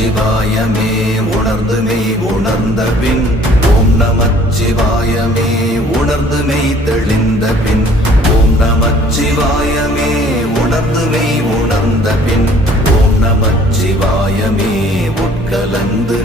நமச்சிவாயமே உணர்ந்து மெய் உணர்ந்த பின் ஓம் நமச்சிவாயமே உணர்ந்து மெய் தெளிந்த பின் ஓம் நமச்சிவாயமே உணர்ந்து மெய் உணர்ந்த பின் ஓம் நமச்சிவாயமே உட்கலந்து